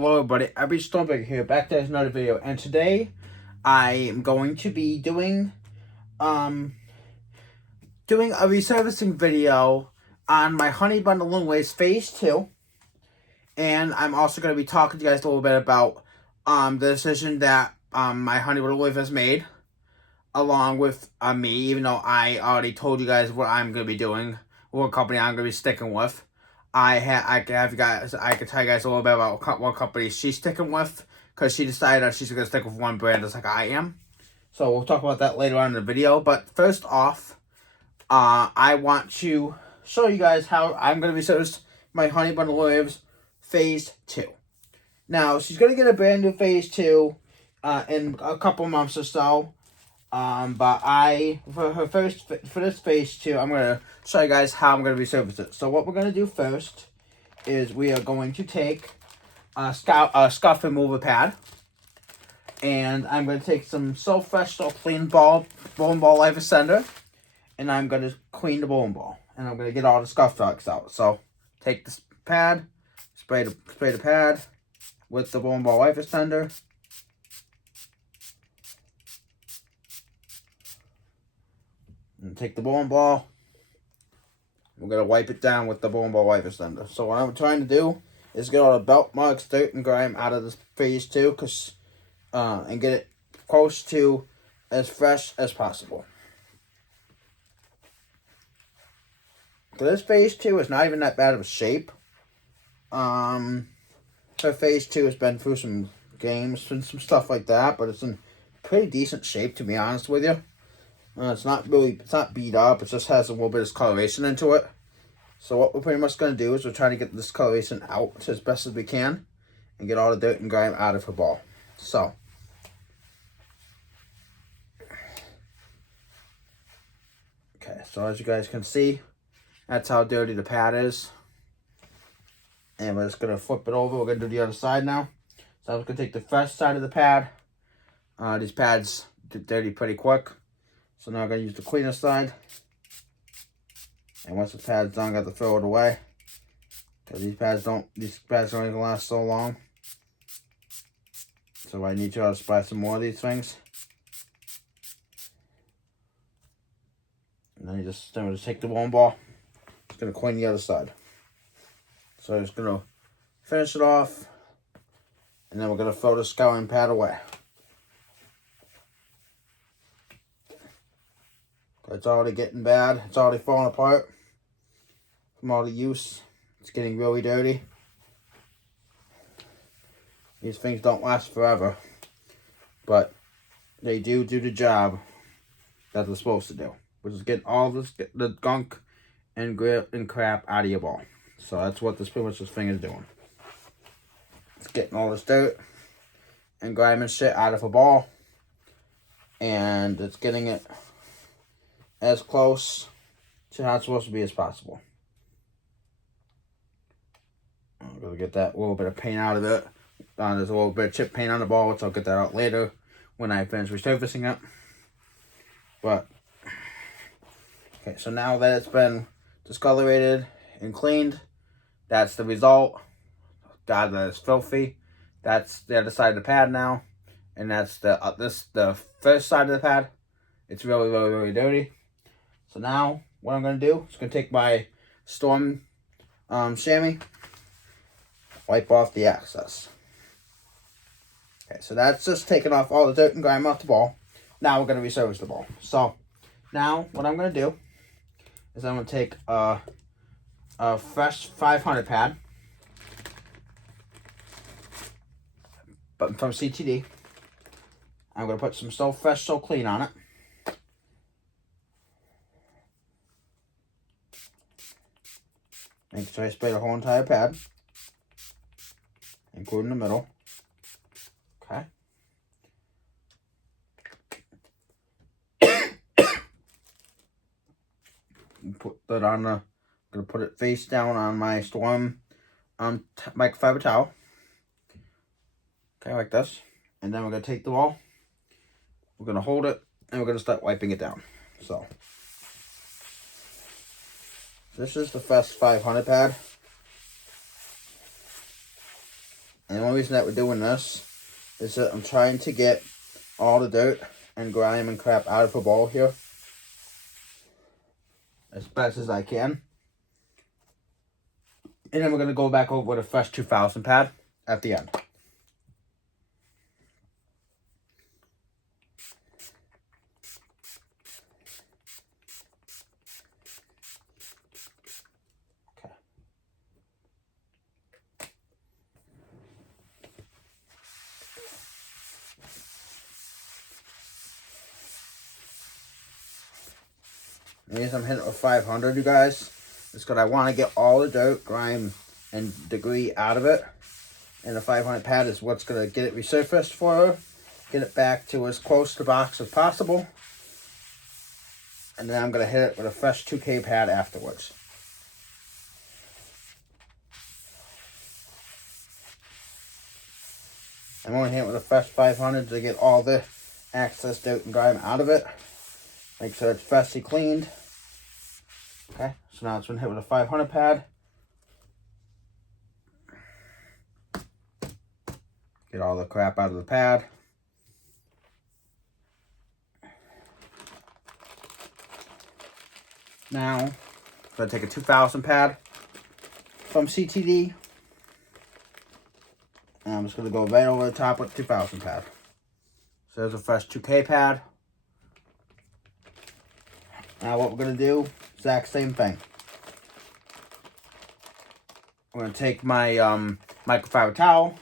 Hello everybody, Abby Stormberg here, back to another video, and today I am going to be doing a resurfacing video on my Honey Bun Balloon Waves Phase 2, and I'm also going to be talking to you guys a little bit about the decision that my Honey Bun Wave has made, along with me, even though I already told you guys what I'm going to be doing, what company I'm going to be sticking with. I can tell you guys a little bit about what company she's sticking with, because she decided that she's going to stick with one brand just like I am. So we'll talk about that later on in the video. But first off, I want to show you guys how I'm going to resurface my Honey Bun Waves Phase 2. Now, she's going to get a brand new Phase 2 in a couple months or so. But for this Phase 2, I'm going to show you guys how I'm going to resurface it. So what we're going to do first is we are going to take a scuff remover pad, and I'm going to take some So Fresh, So Clean bowling ball life extender, and I'm going to clean the bowling ball, and I'm going to get all the scuff marks out. So take this pad, spray the pad with the bowling ball life extender. And take the bowling ball. We're going to wipe it down with the bowling ball wipe extender. So what I'm trying to do is get all the belt marks, dirt, and grime out of this Phase 2, and get it close to as fresh as possible. So this Phase 2 is not even that bad of a shape. Her Phase 2 has been through some games and some stuff like that, but it's in pretty decent shape, to be honest with you. It's not beat up. It just has a little bit of coloration into it. So what we're pretty much going to do is we're trying to get this coloration out as best as we can and get all the dirt and grime out of her ball. So, okay, so as you guys can see, that's how dirty the pad is. And we're just going to flip it over. We're going to do the other side now. So I'm going to take the fresh side of the pad. These pads get dirty pretty quick. So now I'm going to use the cleaner side. And once the pad's done, I got to throw it away. Because these pads don't even last so long. So I need to buy some more of these things. And then I'm just take the bowling ball. Just going to clean the other side. So I'm just going to finish it off. And then we're going to throw the scouring pad away. It's already getting bad. It's already falling apart from all the use. It's getting really dirty. These things don't last forever, but they do the job that they're supposed to do, which is get all the gunk and grit and crap out of your ball. So that's what pretty much this thing is doing. It's getting all this dirt and grime and shit out of a ball, and it's getting it as close to how it's supposed to be as possible. I'm going to get that little bit of paint out of it. There's a little bit of chip paint on the ball, which I'll get that out later when I finish resurfacing it. But, okay, so now that it's been discolorated and cleaned, that's the result. God, that is filthy. That's the other side of the pad now. And that's the first side of the pad. It's really, really, really dirty. So now, what I'm going to do is going to take my Storm chamois, wipe off the excess. Okay, so that's just taking off all the dirt and grime off the ball. Now we're going to resurface the ball. So, now, what I'm going to do is I'm going to take a fresh 500 pad, but from CTD. I'm going to put some So Fresh, So Clean on it. Make sure I spray the whole entire pad, including the middle. Okay. Put that on the. I'm gonna put it face down on my Storm microfiber towel. Okay, like this, and then we're gonna take the ball. We're gonna hold it, and we're gonna start wiping it down. So. This is the first 500 pad. And the only reason that we're doing this is that I'm trying to get all the dirt and grime and crap out of the ball here as best as I can. And then we're going to go back over with a fresh 2000 pad at the end. Okay. The reason I'm hitting it with 500, you guys, is because I want to get all the dirt, grime, and debris out of it. And the 500 pad is what's going to get it resurfaced for her, get it back to as close to the box as possible. And then I'm going to hit it with a fresh 2K pad afterwards. I'm only hitting it with a fresh 500 to get all the excess dirt and grime out of it. Make sure it's freshly cleaned. Okay, so now it's been hit with a 500 pad. Get all the crap out of the pad. Now, I'm going to take a 2000 pad from CTD. And I'm just going to go right over the top with the 2000 pad. So there's a fresh 2K pad. Now what we're going to do, exact same thing. I'm going to take my microfiber towel.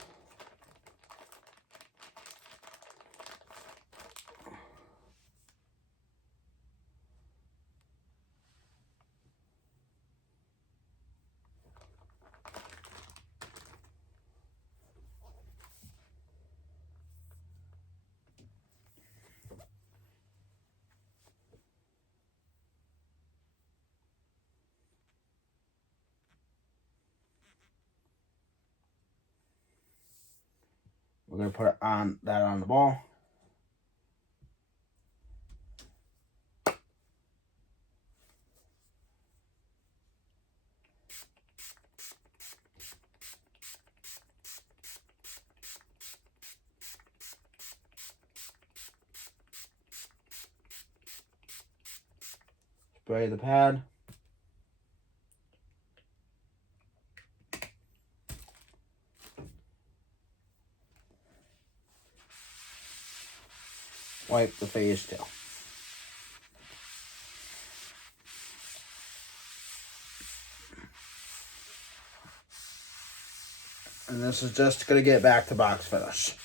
We're going to put it on the ball. Spray the pad. Wipe the phase tail. And this is just going to get back to box finish.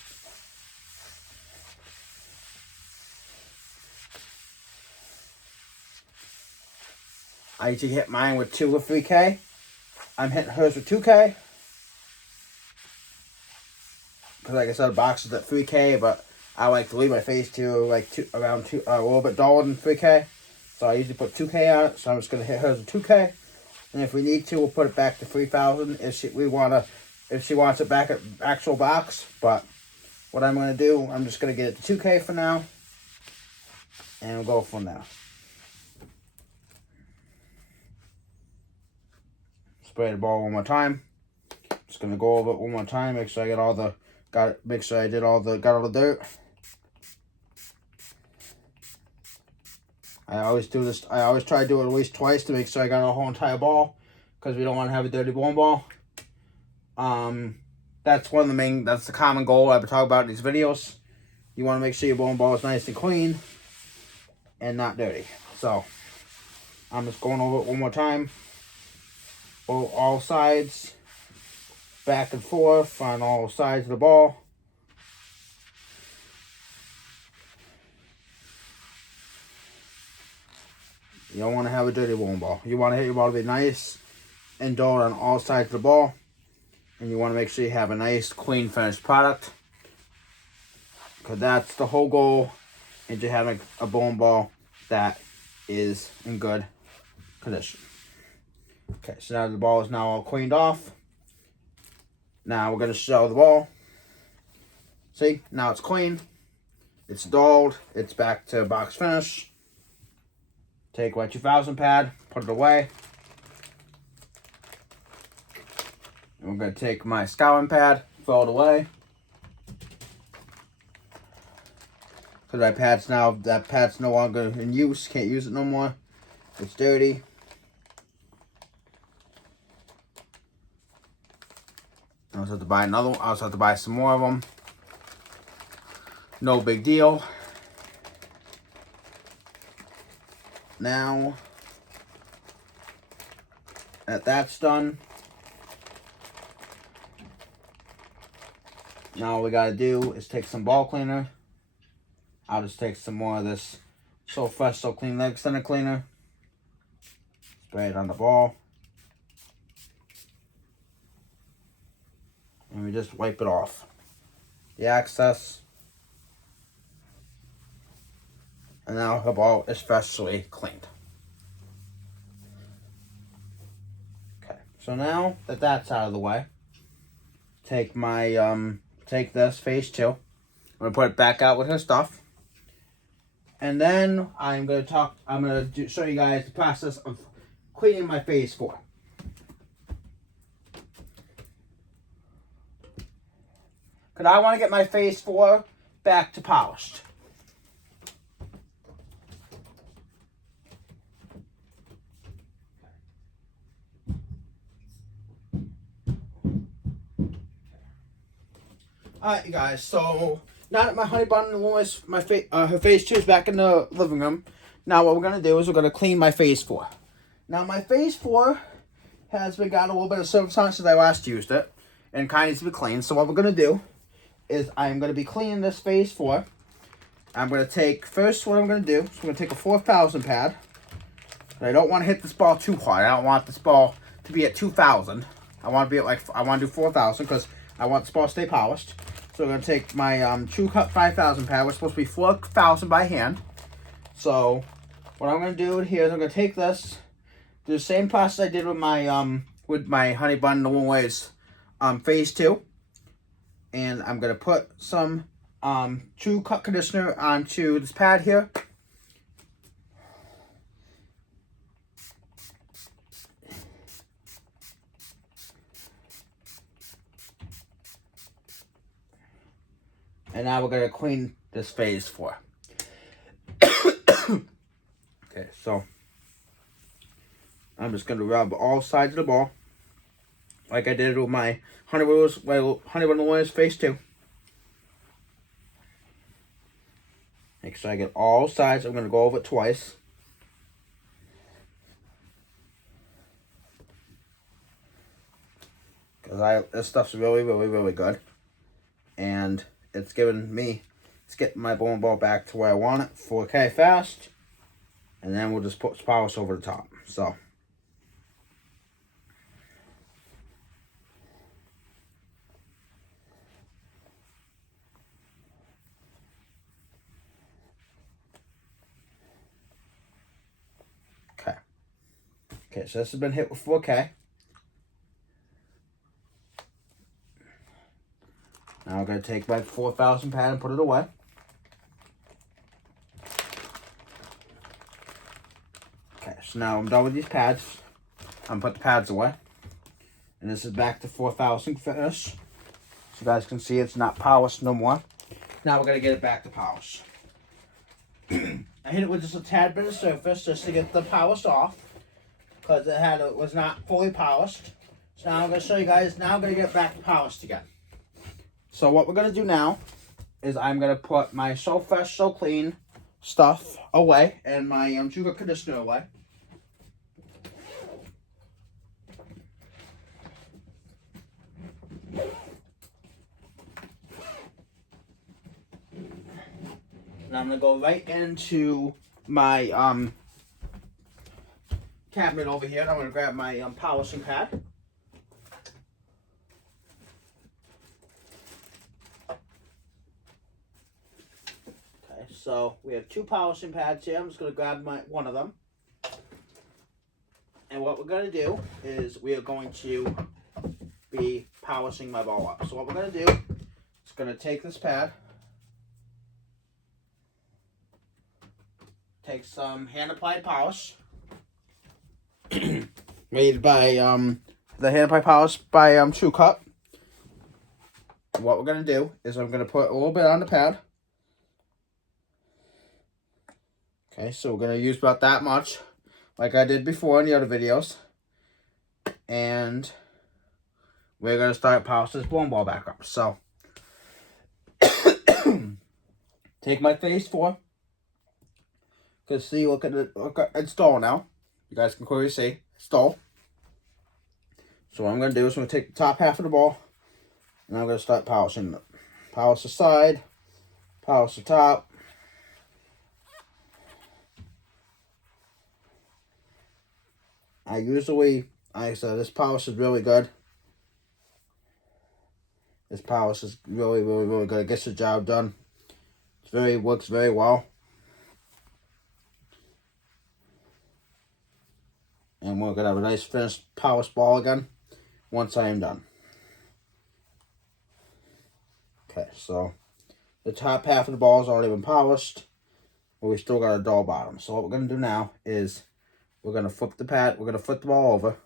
I usually hit mine with 2 or 3K. I'm hitting hers with 2K. Because like I said, the box is at 3K, but I like to leave my phase tail like around a little bit duller than 3K. So I usually put 2K on it. So I'm just going to hit hers with 2K. And if we need to, we'll put it back to 3,000 if she wants it back at actual box. But what I'm going to do, I'm just going to get it to 2K for now. And we'll go from there. Spray the ball one more time. Just going to go over it one more time. Make sure I get all the, make sure I got all the dirt. I always do this. I always try to do it at least twice to make sure I got a whole entire ball, because we don't want to have a dirty bowling ball. That's one of the main. That's the common goal I've been talking about in these videos. You want to make sure your bowling ball is nice and clean and not dirty. So I'm just going over it one more time. All sides, back and forth on all sides of the ball. You don't want to have a dirty bowling ball. You want to hit your ball to be nice and dull on all sides of the ball. And you want to make sure you have a nice, clean, finished product. Because that's the whole goal, into having a bowling ball that is in good condition. Okay, so now the ball is now all cleaned off. Now we're going to show the ball. See, now it's clean. It's dulled. It's back to box finish. Take my 2000 pad, put it away. And we're going to take my scouring pad, throw it away. Because that pad's no longer in use. Can't use it no more. It's dirty. I also have to buy another one. I also have to buy some more of them. No big deal. Now that that's done, now all we gotta do is take some ball cleaner. I'll just take some more of this So Fresh, So Clean leg center cleaner. Spray it on the ball. And we just wipe it off. The excess. And now the ball is freshly cleaned. Okay, so now that that's out of the way, take my take this phase 2. I'm gonna put it back out with her stuff, and then I'm gonna show you guys the process of cleaning my phase 4. Cause I want to get my phase 4 back to polished. Alright, you guys, so now that my honey bun and Lois, her phase 2 is back in the living room, now what we're going to do is we're going to clean my phase 4. Now, my phase 4 has got a little bit of service on it since I last used it, and kind of needs to be cleaned. So what we're going to do is I'm going to be cleaning this phase 4. I'm going to take, first what I'm going to do is I'm going to take a 4,000 pad. I don't want to hit this ball too hard. I don't want this ball to be at 2,000. I want to be at I want to do 4,000 because I want this ball to stay polished. So I'm going to take my True Cut 5,000 pad. We're supposed to be 4,000 by hand. So what I'm going to do here is I'm going to take this, do the same process I did with my Honey Bun and the Little Ways phase 2. And I'm going to put some True Cut conditioner onto this pad here. And now we're going to clean this phase 4. Okay, so I'm just going to rub all sides of the ball like I did with my Honey Bun and Lois phase 2. Make sure I get all sides. I'm going to go over it twice. Because this stuff's really, really, really good. And it's getting my bowling ball back to where I want it, 4K fast, and then we'll just put polish over the top. So, okay, so this has been hit with 4K. Now I'm going to take my 4,000 pad and put it away. Okay, so now I'm done with these pads. I'm going to put the pads away. And this is back to 4,000 finish. So you guys can see it's not polished no more. Now we're going to get it back to polish. I hit it with just a tad bit of surface just to get the polish off. Because it was not fully polished. So now I'm going to show you guys. Now I'm going to get back to polished again. So what we're going to do now is I'm going to put my So Fresh, So Clean stuff away and my True Cut conditioner away. And I'm going to go right into my cabinet over here. And I'm going to grab my polishing pad. So we have 2 polishing pads here. I'm just going to grab one of them. And what we're going to do is we are going to be polishing my ball up. So what we're going to do is going to take this pad, take some hand applied polish, made by the hand applied polish by True Cut. what we're going to do is I'm going to put a little bit on the pad. Okay, so we're going to use about that much, like I did before in the other videos. And we're going to start polishing this blown ball back up. So, take my phase 4. Because see, look at it's dull now. You guys can clearly see, it's dull. So what I'm going to do is I'm going to take the top half of the ball, and I'm going to start polishing it. Polish the side, polish the top. Like I said, this polish is really good. This polish is really, really, really good. It gets the job done. Works very well. And we're going to have a nice finished polished ball again once I am done. Okay, so the top half of the ball has already been polished, but we still got a dull bottom. So what we're going to do now is we're going to flip the pad. We're going to flip the ball over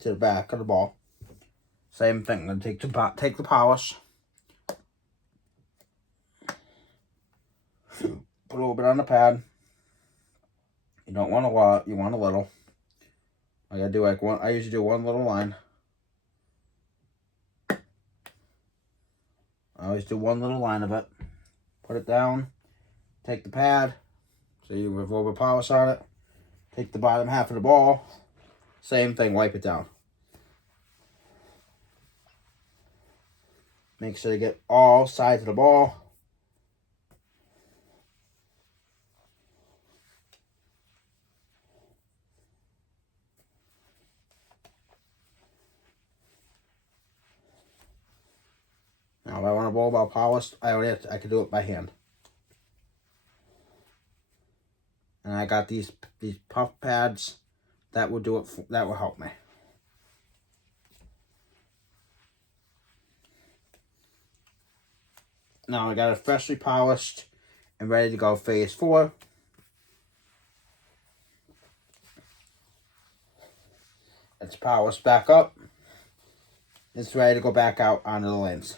to the back of the ball. Same thing. I'm going to take the polish, put a little bit on the pad. You don't want a lot. You want a little. I gotta do like one. I usually do one little line. I always do one little line of it. Put it down. Take the pad. So you have a little bit of polish on it. Take the bottom half of the ball. Same thing. Wipe it down. Make sure you get all sides of the ball. Now, if I want a ball ball polished, I can do it by hand. And I got these puff pads that will do it. That will help me. Now I got it freshly polished and ready to go phase 4. It's polished back up. It's ready to go back out onto the lanes.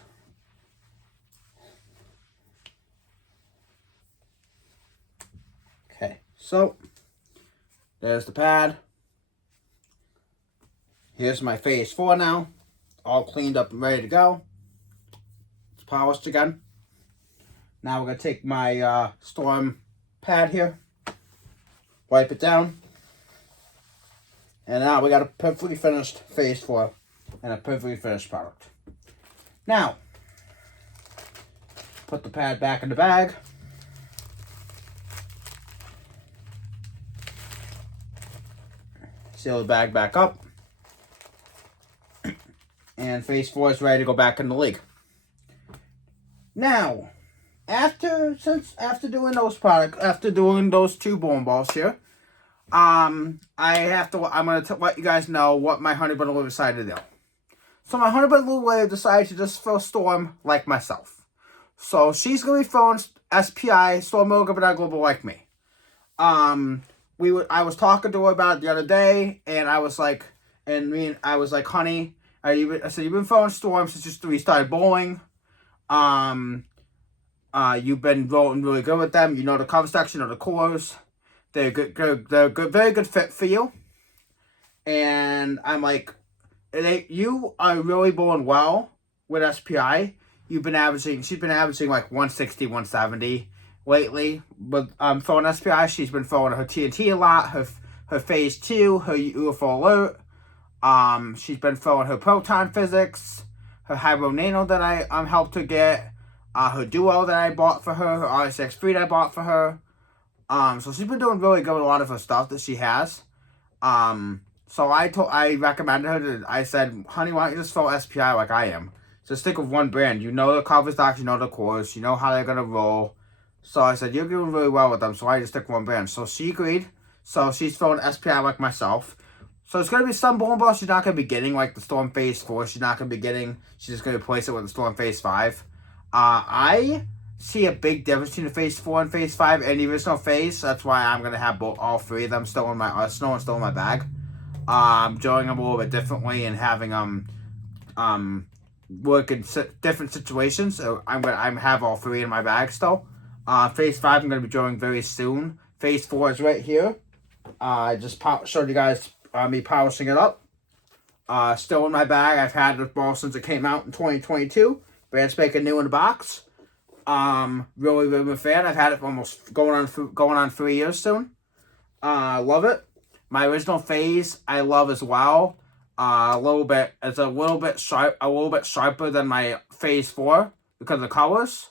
Okay, so there's the pad. Here's my phase 4 now. All cleaned up and ready to go. It's polished again. Now we're going to take my storm pad here. Wipe it down. And now we got a perfectly finished phase 4 and a perfectly finished product. Now, put the pad back in the bag. Seal the bag back up. And phase 4 is ready to go back in the league. Now, after doing those 2 bowling balls here, I'm gonna let you guys know what my honey bun Lou decided to do. So my honey bun Lou decided to just fill Storm like myself. So she's gonna be filling SPI, Storm Milgram and Global like me. I was talking to her about it the other day, and I was like, honey, I said, you've been filling Storm since we started bowling. You've been rolling really good with them. You know the cover section, you know the cores. They're good. They're good, very good fit for you. And I'm like, you are really bowling well with SPI. She's been averaging like 160, 170 lately. But throwing SPI, she's been throwing her TNT a lot, her phase 2, her UFO alert. She's been throwing her proton physics, her hybrid nano that I helped her get, her duo that I bought for her RSX3 that I bought for her. So she's been doing really good with a lot of her stuff that she has. So I recommended her I said, honey, why don't you just throw SPI like I am? Just stick with one brand. You know the cover stocks, you know the cores, you know how they're gonna roll. So I said, you're doing really well with them, so I just stick with one brand. So she agreed. So she's throwing SPI like myself. So it's gonna be some bowling balls she's not gonna be getting, like the Storm Phase 4. She's not gonna be getting. She's just gonna replace it with the Storm Phase 5. I see a big difference between the Phase 4 and Phase 5 and the original Phase. So that's why I'm gonna have all 3 of them still in my arsenal and still in my bag. Doing them a little bit differently and having work in different situations. So I have all 3 in my bag still. Phase 5 I'm gonna be drawing very soon. Phase 4 is right here. I just showed you guys me polishing it up. Still in my bag. I've had this ball since it came out in 2022. Brand spanking new in the box. Really big a fan. I've had it for almost going on 3 years soon. Love it. My original phase I love as well. It's a little bit sharper than my phase 4 because of the colors.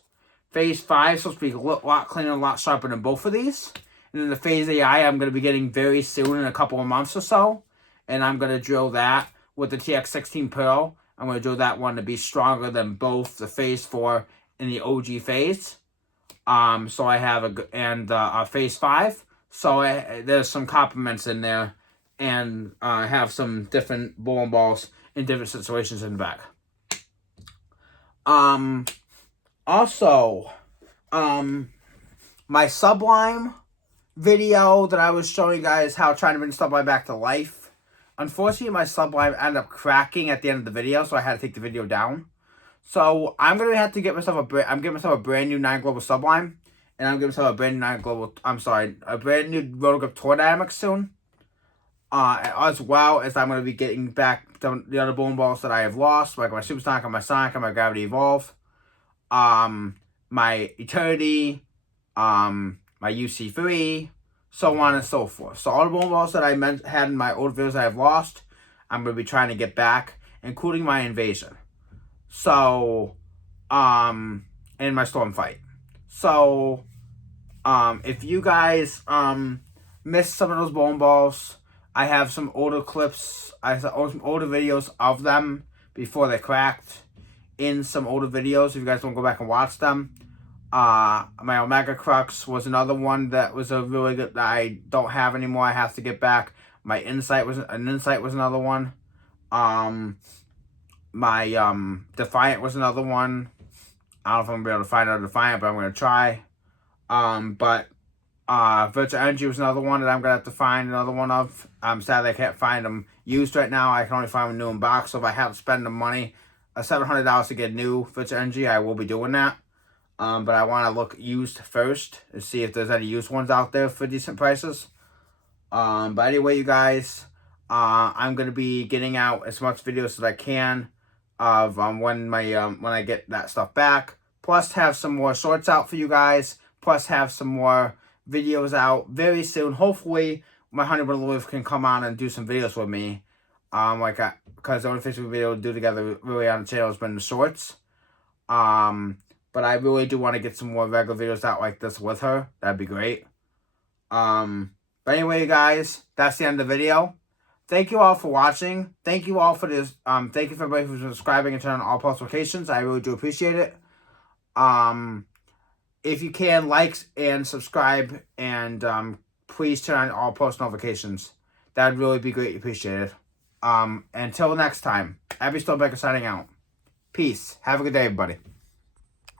Phase 5 is supposed to be a lot cleaner, a lot sharper than both of these. And then the phase AI I'm going to be getting very soon in a couple of months or so. And I'm going to drill that with the TX16 Pearl. I'm going to drill that one to be stronger than both the phase 4 and the OG phase. So I have a phase 5. So there's some compliments in there. And I have some different bowling balls in different situations in the back. Also, my Sublime video that I was showing you guys how trying to bring Sublime back to life. Unfortunately, my Sublime ended up cracking at the end of the video, so I had to take the video down. So I'm gonna have to get myself a brand new 9 Global Sublime, and I'm giving myself a brand new a brand new Rotogrip Tour Dynamics soon. As well as I'm gonna be getting back the other bowling balls that I have lost, like my Supersonic and my Sonic and my Gravity Evolve. My Eternity, my UC3, so on and so forth. So all the bowling balls that I had in my old videos I have lost, I'm going to be trying to get back, including my Invasion. So, and my Storm Fight. So, if you guys, missed some of those bowling balls, I have some older clips, I have some older videos of them before they cracked in some older videos, if you guys want to go back and watch them. My Omega Crux was another one that was a really good that I don't have anymore. I have to get back. My Insight was another one. My Defiant was another one. I don't know if I'm gonna be able to find out Defiant, but I'm gonna try. Virtual Energy was another one that I'm gonna have to find another one of. I'm sad I can't find them used right now. I can only find them new in box. So if I have to spend the money, $700 to get new Virtual Energy, I will be doing that. But I want to look used first and see if there's any used ones out there for decent prices. But anyway, you guys, I'm gonna be getting out as much videos as I can of when I get that stuff back. Plus, have some more shorts out for you guys. Plus, have some more videos out very soon. Hopefully, my Honey Brother Louis can come on and do some videos with me. Because the only thing we'll be able to do together really on the channel has been the shorts. But I really do want to get some more regular videos out like this with her. That'd be great. But anyway, you guys, that's the end of the video. Thank you all for watching. Thank you all for this. Thank you for everybody who's subscribing and turning on all post notifications. I really do appreciate it. If you can, like and subscribe, and please turn on all post notifications. That'd really be greatly appreciated. Until next time, Abby Stonebaker signing out. Peace. Have a good day, everybody.